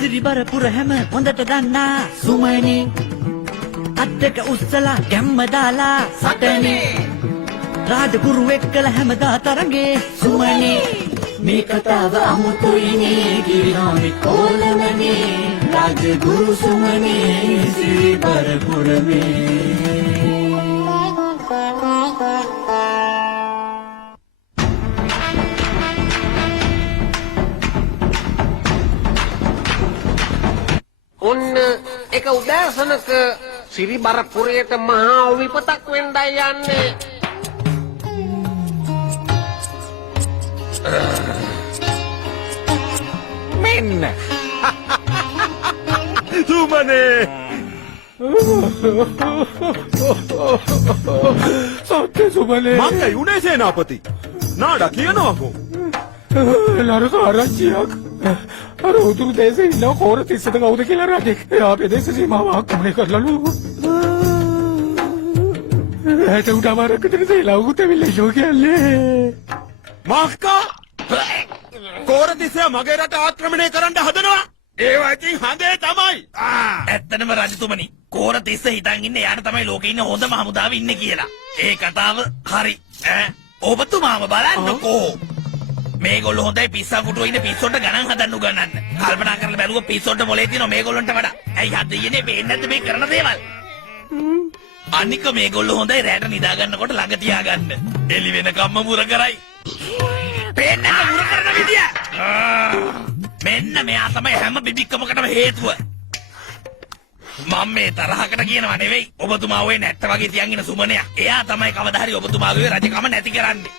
සිරිබරපුර හැම හොඳට දන්නා සුමනි අත්තක උස්සලා ගැම්ම දාලා සටනේ රාජගුරු එක්කල හැමදා තරගේ සුමනි මේ කතාව අමුතුයිනේ ගිරිහාමි කොලමනේ රාජගුරු සුමනි සිරිබරපුරමේ ඔන්න එක උදෑසනක සිරිබරපුරයට මහා විපතක් වෙන්නයි යන්නේ. මෙන්න සුමනේ සත්‍ය සුමනේ මංගයි උනේ සේනාපති නාඩා කියනවාකෝ නරක ආරච්චියක් අර උතුරු දේශේ ඉන්න කෝර තිස්සද කවුද කියලා රජෙක් එයා ප්‍රදේශ සීමාව ආක්‍රමණය කරලලු ඒට උඩ අමාරකට දෙලා උගුත වෙල්ල යෝගයල්ලේ මක්කා කෝර තිස්සේ මගේ රට ආක්‍රමණය කරන්න හදනවා ඒවා ඉතින් හදේ තමයි ඇත්තටම රජතුමනි කෝර තිස්ස හිතන් ඉන්නේ යාට තමයි ලෝකේ ඉන්න හොඳම හමුදාව ඉන්නේ කියලා. ඒ කතාව හරි ඔබතුමාම බලන්නකෝ. මේගොල්ලෝ හොඳයි පිස්සා කුටුවේ ඉන්න පිස්සොන්ට ගණන් හදන්න උගන්නන්න. කල්පනා කරලා බැලුවා පිස්සොන්ට මොලේ තියෙන මේගොල්ලන්ට වඩා. ඇයි හදින්නේ පේන්නේ නැද්ද මේ කරන දේවල්? අනික මේගොල්ලෝ හොඳයි රැට නිදා ගන්නකොට ළඟ තියාගන්න. එලි වෙනකම්ම මුර කරයි. පේන්නේ නැද්ද මුර කරන විදිය? මෙන්න මෙයා තමයි හැම බිබික්කමකටම හේතුව. මම මේ තරහකට කියනවා නෙවෙයි. ඔබතුමා ඔය නැට්ට වගේ තියන් ඉන්න සුමනයා. එයා තමයි කවදා හරි ඔබතුමාගේ රජකම නැති කරන්නේ.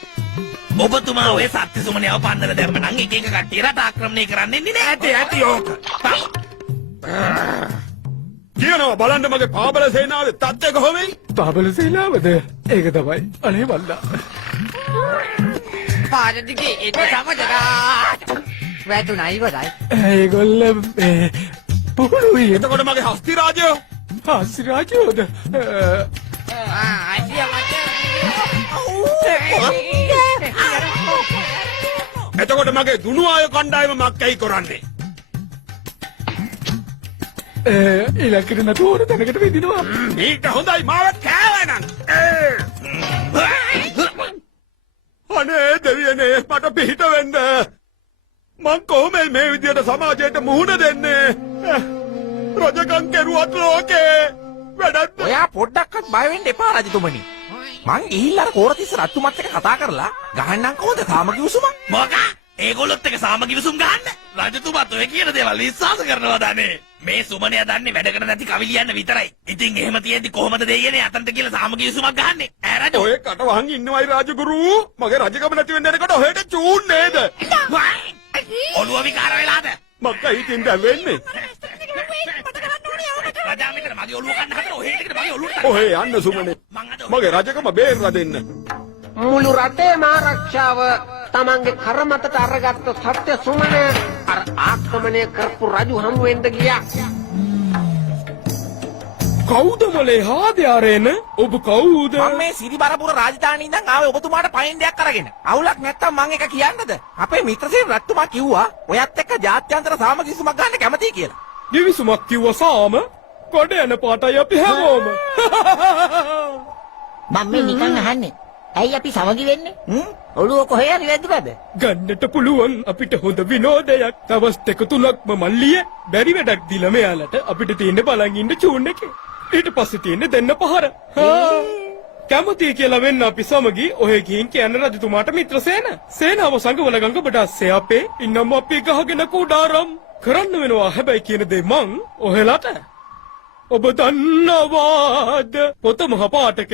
ඔබතුමා ඔය සත්‍ය සුමනයාව පන්නර දැම්ම නම් එක එක කට්ටිය රට ආක්‍රමණය කරන්න ඉන්නේ නෑ. ඇති ඕක කියනවා බලන්න මගේ පාබල සේනාවේ තත්ත්වය කොහොමයි? පාබල සේනාවද? ඒක තමයි අනේ වල්ලා පාරදිගේ ඒක සමදරා වැටුණා ඉවරයි. ඒගොල්ල පුහුණුයි. එතකොට මගේ හස්ති රාජයෝ හස්ති රාජයෝද? එතකොට මගේ දුනු ආය කණ්ඩායම මක්කයි කරන්නේ? ඉලක්කෙට නතෝර තැනකට වෙදිනවා. මේක හොඳයි මාවත් කෑවනම්. අනේ දෙවියනේ මට පිහිට වෙන්න. මං කොහොමද මේ විදියට සමාජයට මුහුණ දෙන්නේ? රජකම් කෙරුවත් ලෝකේ වැඩක්. ඔයා පොඩ්ඩක්වත් බය වෙන්න එපා රජතුමනි. මං ගිහිල්ලා අර කෝරතිස්ස රජතුමත් එක්ක කතා කරලා ගහන්නම් කොහොමද සාමගිවිසුම? මොකක්? ඒගොල්ලොත් එක්ක සාමගිවිසුම් ගහන්න? රජතුමාත් ඔය කියන දේවල් විශ්වාස කරනවා දන්නේ. මේ සුමනයා දන්නේ වැඩකට නැති කවිලියන්න විතරයි. ඉතින් එහෙම තියෙද්දි කොහොමද දෙයියනේ අතන්ට කියලා සාමගිවිසුමක් ගහන්නේ? ඈ රජු. ඔය කට වහන් ඉන්නවයි රාජගුරු. මගේ රජකම නැති වෙන්න යනකොට ඔහෙට චූන් නේද? ඔළුව විකාර වෙලාද? මක්කයි ඉතින් දැන් වෙන්නේ. රජා මෙතන මගේ ඔළුව කන්න හදන ඔහෙ ටිකට මගේ ඔළුවට ඔහෙ යන්න සුමනේ. මගේ රජකම බේරලා දෙන්න. මුළු රටේම ආරක්ෂාව තමන්ගේ කරමතට අරගත්ත සත්‍ය සුමන අර ආක්‍රමණය කරපු රජු හමු වෙන්න ගියා. කවුද මොලේ හාදයාරේන? ඔබ කවුද? මම මේ සිරිබරපුර රාජධානියේ ඉඳන් ආවේ ඔබතුමාට පයින්ඩයක් අරගෙන. අවුලක් නැත්තම් මං එක කියන්නද? අපේ මිත්‍රසේන රජතුමා කිව්වා ඔයත් එක්ක ජාත්‍යන්තර සාමගිවිසුමක් ගන්න කැමතියි කියලා. ගිවිසුමක් කිව්වා සාම? කොට යන පාටයි අපි හැමෝම. මම මේ නිකන් අහන්නේ. ඇයි අපි සමගි වෙන්නේ? ඔළුව කොහේ හරි වැදුනද? ගන්නට පුළුවන් අපිට හොඳ විනෝදයක්. දවස් දෙක තුනක්ම මල්ලිය බැරි වැඩක් දීලා මෙයාලට අපිට තියෙන බලන් ඉන්න චූන් එකේ. ඊට පස්සේ තියෙන්නේ දෙන්න පහර. කැමතියි කියලා වෙන්න අපි සමගි ඔහෙ ගිහින් කියන රජතුමාට මිත්‍රසේන. සේනාව සංගවල ගංගබඩ අස්සේ අපේ ඉන්නම අපි ගහගෙන කුඩාරම් කරන්න වෙනවා. හැබැයි කියන දේ මං ඔහෙලට ඔබ දන්නවාද පොත මහ පාටක?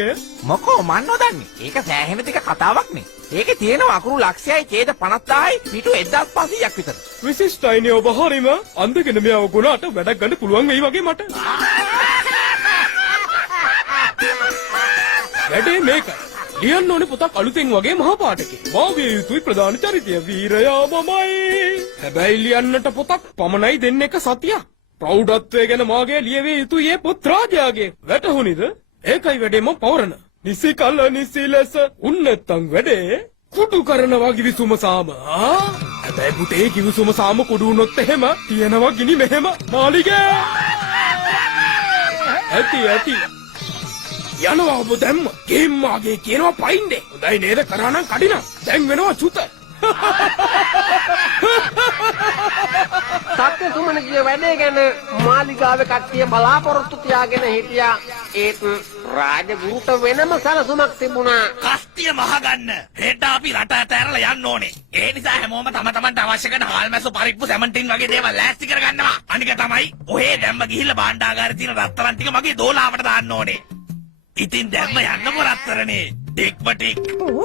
මොකෝ මන් නොදන්නේ. ඒක සෑහෙන ටික කතාවක් නේ. ඒකේ තියෙනවා අකුරු ලක්ෂයයි ඡේද 50000යි පිටු 1500ක් විතර. විශිෂ්ටයිනේ ඔබ හරිම අන්දගෙන මෙයාව ගුණාට වැඩක් ගන්න පුළුවන් වෙයි වගේ මට. වැඩේ මේකයි. ලියන්න ඕනේ පොතක් අලුතෙන් වගේ මහ පාටකේ. වාවිය යුතුයි ප්‍රධාන චරිතය වීරයා මමයි. හැබැයි ලියන්නට පොතක් පමණයි දෙන්න එක සතියක්. ප්‍රෞಢත්වය ගැන මාගේ ලියවිය යුතුයි ඒ පුත් රාජයාගේ. වැටහුණිද? ඒකයි වැඩේ මම පවරන. නිසි කල නිසි ලෙස උන් නැත්තම් වැඩේ කුඩු කරනවා කිවිසුම සාම. හැබැයි පුතේ කිවිසුම සාම කුඩු වුණොත් එහෙම තියනවා ගිනි මෙහෙම මාලිගේ. ඇති. යනවා ඔබ දැම්ම. ගේම් මාගේ කියනවා පයින්දේ. හොඳයි නේද කරානම් කඩිනම්. දැන් වෙනවා චුත. සත්‍ය සුමනගේ වැඩේ ගැන මාලිගාවේ කට්ටිය බලාපොරොත්තු තියාගෙන හිටියා. ඒත් රාජගුරුට වෙනම සැලසුමක් තිබුණා. කස්තිය මහගන්න. හෙට අපි රට ඇතැරලා යන්න ඕනේ. ඒ නිසා හැමෝම තම තමන්ට අවශ්‍ය කරන හාල්මැස්සු පරිප්පු සැමන්ටින් වගේ දේවල් ලෑස්ති කරගන්නවා. අනික තමයි ඔහේ දැම්ම ගිහිල්ලා භාණ්ඩාගාරේ තියෙන රත්තරන් ටික මගේ දෝලාවට දාන්න ඕනේ. ඉතින් දැම්ම යන්නකො රත්තරනේ. ටික්පටික්.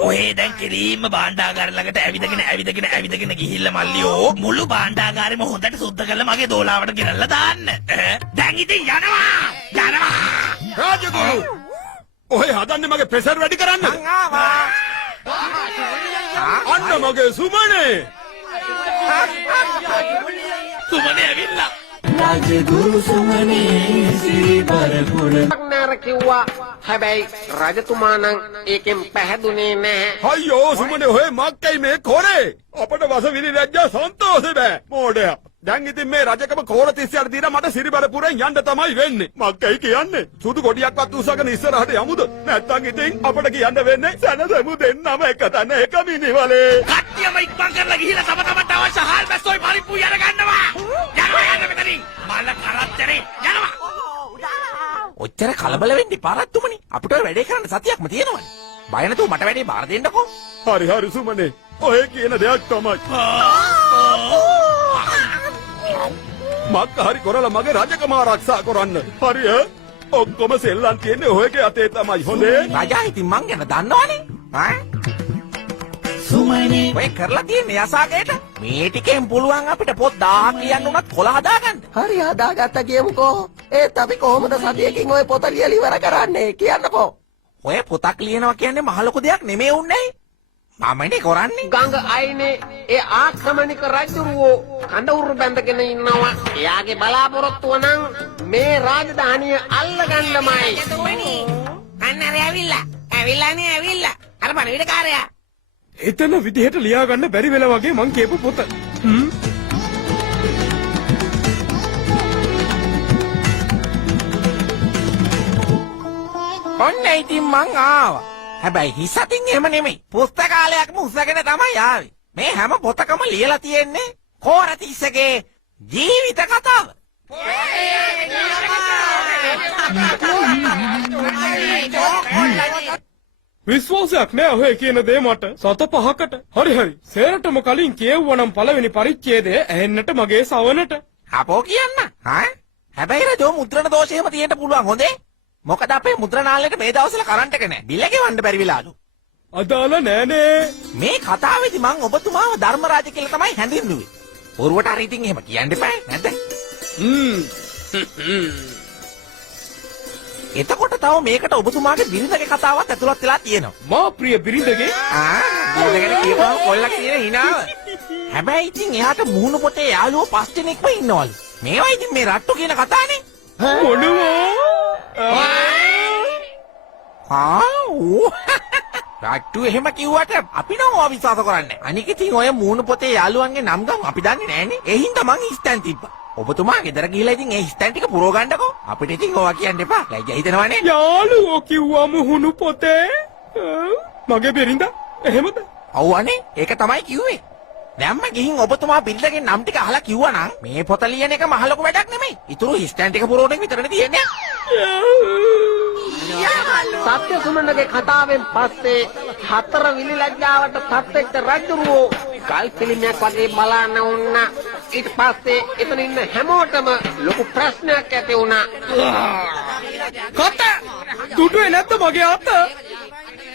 ඔහේ දැන් කෙලින්ම භාණ්ඩාගාර ළඟට ඇවිදගෙන ගිහිල්ලා මල්ලියෝ මුළු භාණ්ඩාගාරෙම හොඳට සුද්ධ කරලා මගේ දෝලාවට ගෙනල්ලා දාන්න. දැන් ඉතින් යනවා. රාජගුරු ඔහේ හදන්නේ මගේ ප්‍රෙෂර් වැඩි කරන්න. අන්න මගේ සුමනේ. සුමනේ ඇවිල්ලා. රාජගුරු සුමනේ සිරිබර පුර නෑර කිව්වා. හැබැයි රජතුමා නම් ඒකෙන් පැහැදුනේ නැහැ. අයියෝ සුමනේ ඔහේ මක්කයි මේ කොරේ. අපට වසවිලි රජ්ජා සන්තෝෂේ බෑ. මෝඩයා. දැන් ඉතින් මේ රජකම කෝර 30ට දීලා මට සිරිබර පුරෙන් යන්න තමයි වෙන්නේ. මක්කයි කියන්නේ. සුදු කොඩියක්වත් උස්සගෙන ඉස්සරහට යමුද? නැත්තම් ඉතින් අපට කියන්න වෙන්නේ සැනසෙමු දෙන්නම එක තැන එක මිනිවලේ. කට්ටියම ඉක්මන් කරලා ගිහිල්ලා තම තමන්ට අවශ්‍ය හාල්මැස්සෝයි පරිප්පු යන ගන්නවා. යන්න මෙතනින්. මල්ල කරච්චරේ යනවා. ඔච්චර කලබල වෙන්න එපා රත්තුමනි. අපිට ඔය වැඩේ කරන්න සතියක්ම තියෙනවනේ. බය නැතුව මට වැඩේ බාර දෙන්නකෝ. හරි සුමනේ. ඔහේ කියන දෙයක් තමයි. මක්ක හරි කරලා මගේ රජකම ආරක්ෂා කරන්න. හරිය? ඔක්කොම සෙල්ලම් තියෙන්නේ ඔයගේ අතේ තමයි. හොඳේ. රජා ඉතින් මං ගැන දන්නවනේ. සුමනේ ඔය කරලා තියෙන්නේ යසාකේට. මේ ටිකෙන් පුළුවන් අපිට පොත් 1000ක් ලියන්න උනත් කොළ හදාගන්න. හරි හදාගත්ත කියමුකෝ. ඒත් අපි කොහොමද සතියකින් ඔය පොත ලියලා ඉවර කරන්නේ කියන්නකෝ. ඔය පොතක් ලියනවා කියන්නේ මහ ලොකු දෙයක් නෙමෙයි උන්නේ. මමනේ කරන්නේ. ගඟ අයිනේ ඒ ආක්‍රමණික රජුරෝ කඳවුරු බැඳගෙන ඉන්නවා. එයාගේ බලාපොරොත්තුව නම් මේ රාජධානිය අල්ලගන්නමයි. අන්න ඇවිල්ලා. අර පණවිඩකාරයා. එතන විදිහට ලියා ගන්න බැරි වෙලා වගේ මං කියපු පොත. ඔන්න ඉතින් මං ආවා. හැබැයි හිසතින් එහෙම නෙමෙයි. පුස්තකාලයක්ම උස්සගෙන තමයි ආවේ. මේ හැම පොතකම ලියලා තියෙන්නේ කෝරතිස්සගේ ජීවිත කතාව. විශ්වාසයක් නෑ ඔය කියන දේ මට. සත 5කට. හරි. සේරටම කලින් කියවුවනම් පළවෙනි පරිච්ඡේදය ඇහෙන්නට මගේ සවනට. අපෝ කියන්න. හැබැයි රජෝ මුද්‍රණ දෝෂෙම තියෙන්න පුළුවන් හොඳේ. මොකද අපේ මුද්‍රණාලයට මේ දවස්වල කරන්ට් එක නෑ. බිල ගෙවන්න බැරි වෙලාලු. අදාළ නෑනේ. මේ කතාවේදී මං ඔබතුමාව ධර්මරාජ කියලා තමයි හැඳින්වුවේ. පොරුවට හරි ඉතින් එහෙම කියන්න එපා නැද්ද? එතකොට තව මේකට ඔබතුමාගේ බිරිඳගේ කතාවක් ඇතුළත් වෙලා තියෙනවා. මා ප්‍රිය බිරිඳගේ බිරිඳගෙන කියපුවම කොල්ලා කියන හිනාව. හැබැයි ඉතින් එයාට මුහුණු පොතේ යාළුවෝ 5 දෙනෙක්ම ඉන්නවලු. මේවා ඉතින් මේ රට්ටු කියන කතානේ. රට්ටු එහෙම කිව්වට අපි නම් ඕවා විශ්වාස කරන්නේ. අනික ඉතින් ඔය මුහුණු පොතේ යාළුවන්ගේ නම් ගම් අපි දන්නේ නැහනේ. ඒ හින්දා මං හිස්තැන් තිබ්බා. ඔබතුමා ගෙදර ගිහිල්ලා ඉතින් ඒ හිස්තැන් ටික පුරව ගන්නකෝ. අපිට ඉතින් ඕවා කියන්න එපා. ලැජ්ජා හිතෙනවනේ. යාළුවෝ කිව්වා මුහුණු පොතේ. මගේ බිරිඳ එහෙමද? ඔව් අනේ ඒක තමයි කිව්වේ. දැම්ම ගිහින් ඔබතුමා බිරිඳගේ නම් ටික අහලා කිව්වනම් මේ පොත ලියන එක මහ ලොකු වැඩක් නෙමෙයි. ඊටු හිස්තැන් ටික පුරවන එක විතරනේ තියෙන්නේ. සත්‍ය සුමනගේ කතාවෙන් පස්සේ 4 විලි ලැජ්ජාවට පත්වෙච්ච රජුරෝ ගල් පිළිමයක් වගේ බලන්න වුණ. ඊට පස්සේ එතන ඉන්න හැමෝටම ලොකු ප්‍රශ්නයක් ඇති වුණා. කට දුටුවේ නැත්ද මගේ අත?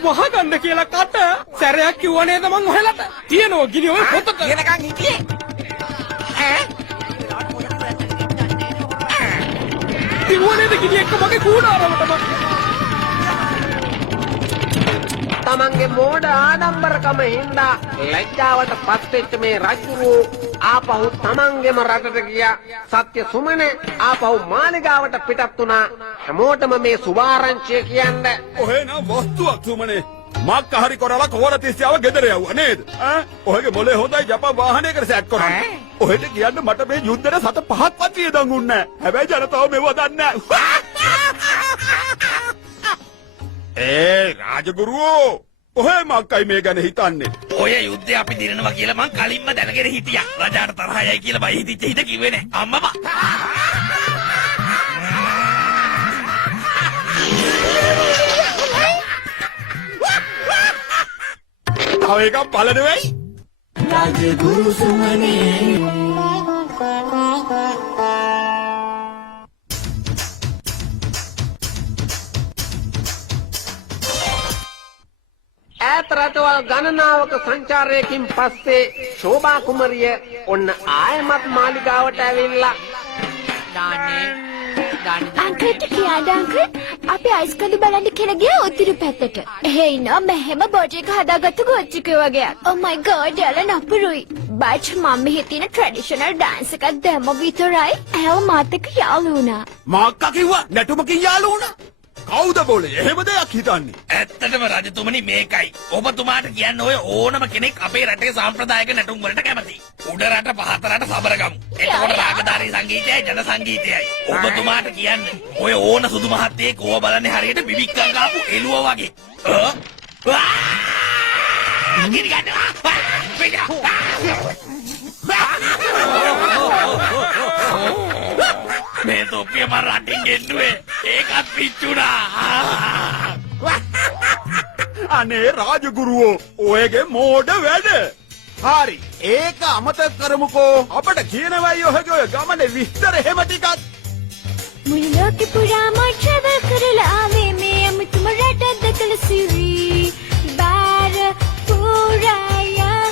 වහගන්න කියලා කට සැරයක් කිව්ව නේද මං ඔහෙලට? තියනවා ගිනි ඔය පොතක. කියනකන් හිටියේ. තියුව නේද ගිනි එක්ක මගේ කූඩාරවටම. තමන්ගේ මෝඩ ආඩම්බරකම හින්දා ලැජ්ජාවට පත්වෙච්ච මේ රජුරෝ ආපහු තමන්ගේම රටට ගියා. සත්‍ය සුමන ආපහු මාලිගාවට පිටත් වුණා. හැමෝටම මේ සුභාරංචිය කියන්න. ඔහේ නම් වස්තුවක් සුමනේ. මක්ක හරි කරලා කෝර තිස්සියාව ගෙදර යවුවා නේද? ඈ ඔයගේ මොලේ හොඳයි ජපන් වාහනයකට සැක් කරන්නේ. ඔහෙට කියන්න මට මේ යුද්ධෙට 7-5ක්වත් වියදම් උන්නේ නැහැ. හැබැයි ජනතාව මෙව දන්නේ නැහැ. රාජගුරුවෝ ඔහේ මක්කයි මේ ගැන හිතන්නේ. ඔය යුද්ධය අපි දිනනවා කියලා මං කලින්ම දැනගෙන හිටියා. රජාට තරහයයි කියලා බයි හිතිච්ච හිත කිව්වේ නෑ. අම්මපා. තව එකක් බලන වෙයි. රජගුරු සුමනේ ඈත රටවල් ගණනාවක සංචාරයකින් පස්සේ ශෝභා කුමරිය ඔන්න ආයමත් මාලිගාවට ඇවිල්ලා අංකල්ට කියන්න අංකල් අපි අයිස්කඳු බලන්න කියලා ගියා උතුරු පැත්තට. එහෙ ඉන්නවා මෙහෙම බොජ් එක හදාගත්තු ගොච්චිකෝ වගේ. Oh my god යාලා නපුරුයි. බච් මම මෙහි තියෙන ට්‍රැඩිෂනල් ඩාන්ස් එකක් දැම්ම විතරයි. ඇව මාත් එක්ක යාළු වුණා. මක්කා කිව්වා නැටුමකින් යාළු වුණා. කවුද බෝලේ? එහෙම දෙයක් හිතන්නේ. ඇත්තටම රජතුමනි මේකයි. ඔබතුමාට කියන්න ඔය ඕනම කෙනෙක් අපේ රටේ සාම්ප්‍රදායික නැටුම් වලට කැමතියි. උඩ රට පහත රට සබරගමු. එතකොට රාගධාරී සංගීතයයි ජන සංගීතයයි. ඔබතුමාට කියන්න ඔය ඕන සුදු මහත්තයෙක් ඕව බලන්නේ හරියට බිබික්කම් කාපු එළුව වගේ. ගිනි ගන්නවා. මේ තොප්පිය මම රටින් ගෙන්නුවේ. ඒකත් පිච්චුණා. අනේ රාජගුරුවෝ ඔයගේ මෝඩ වැඩ. හරි ඒක අමතක කරමුකෝ. අපට කියනවයි ඔයගේ ඔය ගමනේ විස්තර එහෙම ටිකක්. මුළු ලෝකෙ පුරාම travel කරලා ආවේ මේ අමුතුම රට දැකලා සිරි. බාර පුරායා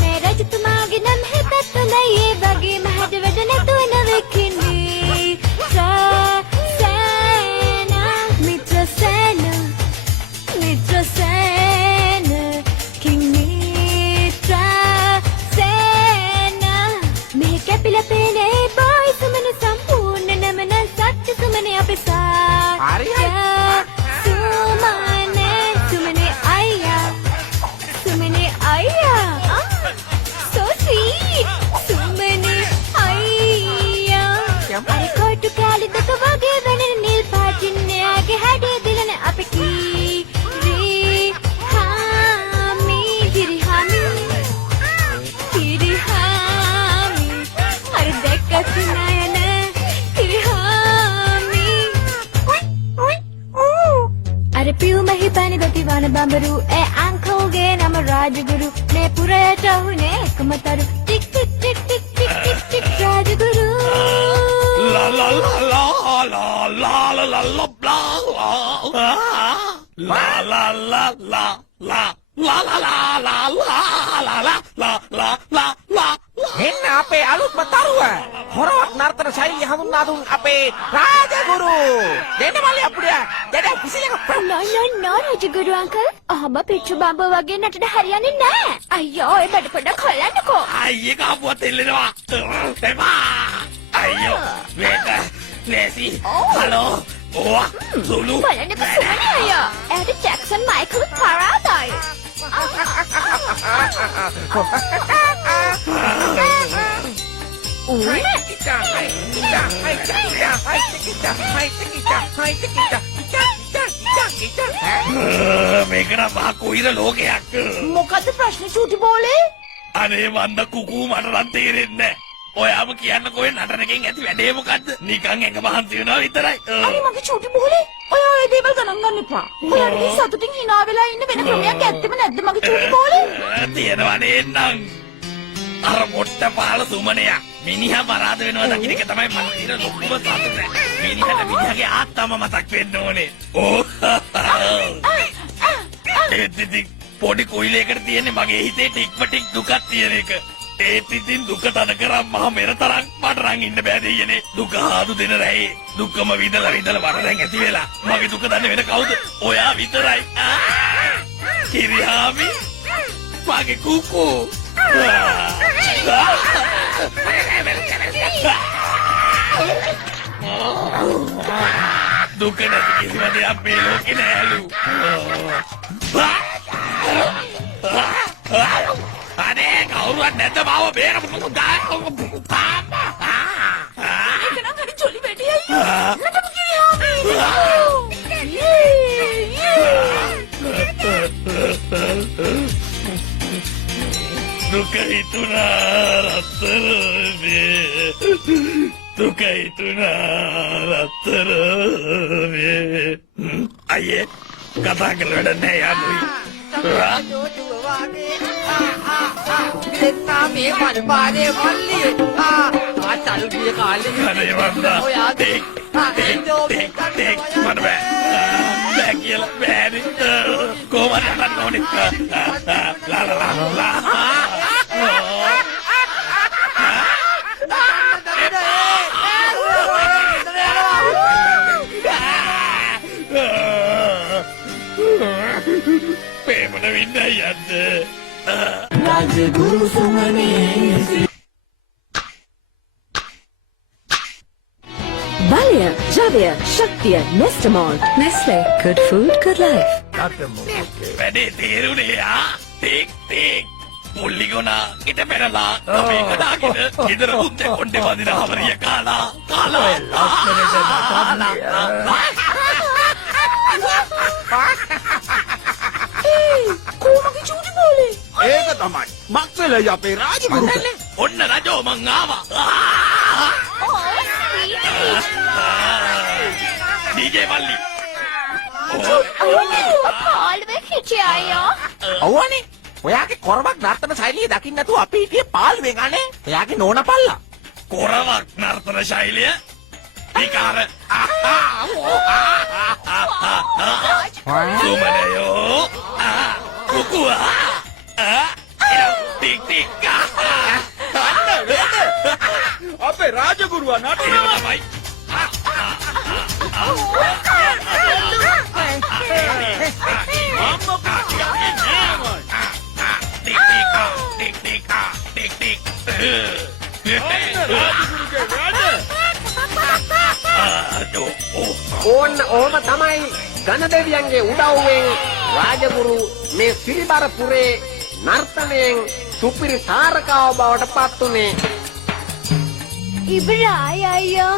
මේ රජතුමාගේ නම් හිතත් හොඳයි ඒ වගේම හැඩ වැඩ නැතුව නවෙකිනේ. බඹරු ඒ අංකල්ගේ නම රාජගුරු මේ පුරයට අහුනේ එකමතරු ටික් ටික් ටික් ටික් ටික් ටික් ටික් රාජගුරු ලා ලා ලා ලා ලා ලා ලා ලා ලා ලා ලා ලා ලා La la la la la la la la la la la එන්න අපේ අලුත්ම තරුව හොරවක් නර්තන ශෛලිය හඳුන්වා දුන් අපේ රාජගුරු දෙන්න මල්ලි අපුඩියා දෙන්න කිසිලක නෝ රාජගුරු අංකල් අහම පිච්චු බම්බ වගේ නටට හරියන්නේ නැහැ අයියෝ ඒ බඩ පොඩක් හොල්ලන්නකෝ අයියේ කාපුවත් එල්ලෙනවා එපා අයියෝ මේක ලේසි හලෝ ඕවා සුළු බලන්නක සුමනේ අයියා එයාට ජැක්සන් මයිකල් පරාදයි මේකන මහ කුයිර ලෝකයක් මොකද්ද ප්‍රශ්නේ චූටි බෝලේ අනේ වන්ද කුකු මට නම් තේරෙන්නේ ඔයාම කියන්න කොහෙ නටන එකෙන් ඇති වැඩේ මොකද්ද නිකන් එක මහන්සි වෙනවා විතරයි අනේ මගේ චූටි බෝලේ ඔයා ඔය දේවල් ගණන් ගන්න එපා ඔයාට මේ සතුටින් hina වෙලා ඉන්න වෙන ක්‍රමයක් ඇත්තෙම නැද්ද මගේ චූටි බෝලේ තියෙනවනේ නං අර මොට්ට පාල සුමනයා මිනිහා මරාද වෙනවා දකින්න එක තමයි මම ඉර ලොකුම සතුට මිනිහට මිනිහාගේ ආත්තම මතක් වෙන්න ඕනේ ඕ ඒත් පොඩි කුයිලයකට තියෙන්නේ මගේ හිතේ ටික්ම ටික් දුකක් තියෙන එක ඒත් ඉතින් දුක තද කරා මහ මෙර තරම් මට රන් ඉන්න බෑ දෙයනේ දුක හාදු දෙන රැයි දුකම විඳලා මට දැන් ඇති වෙලා මගේ දුක දන්නේ වෙන කවුද ඔයා විතරයි කිරිහාමි මගේ කුකෝ දුක නැති කිසිම දෙයක් මේ ලෝකේ නෑලු අනේ කවුරුවත් නැද්ද මාව බේරපු තාම්මා. ඒක නම් හරි ජොලි වැඩේ අයියා. නටපු දුක හිතුණා රත්තරනේ. දුක හිතුණා රත්තරනේ. අයියේ කතා කරලා වැඩ නැහැ යාළුවෝ. මේ පල්පාදේ මල්ලි ආතල් ගිය කාලේ අනේ වන්දා. ටික් ටික් ටික් මට බෑ. බෑ කියලා බෑනේ. කොහමද යන්න ඕනේ? ලා ලා ලා. පේමන වින්න යන්න. රජගුරු සුමනේ බලය, ජවය, ශක්තිය, Nestomalt. නෙස්ලේ. Good food, good life. වැඩේ තේරුණේ ආ. ටික් ටික්. මුල්ලිගොනා ඉත පෙරලා අපේ කඩාගෙන ඉදර උත්තේ කොණ්ඩේ වදින හවරිය කාලා කොමගේ චූටි බෝලේ. ඒක තමයි මක්සලයි අපේ රාජගුරුට. ඔන්න රජෝ මං ආවා. DJ මල්ලි. පාළුවේ හිටියා අයියා. ඔව්වනේ. ඔයාගේ කොරවක් නර්තන ශෛලිය දකින්න නැතුව අපි හිටියේ පාළුවෙන් අනේ. එයාගේ නෝනා පල්ලා. කොරවක් නර්තන ශෛලිය විකාර සුමනයෝ කුකුවා ටික් ටික් අපේ රාජගුරුවා නටනවා. එහෙම තමයි. ටික් ටික් ටික් ටික් ටික්. ඕන්න ඕම තමයි ගණදෙවියන්ගේ උදව්වෙන් රාජගුරු මේ සිරිබර පුරේ නර්තනයෙන් සුපිරි තාරකාව බවට පත් උනේ. ඉවරයි අයියා.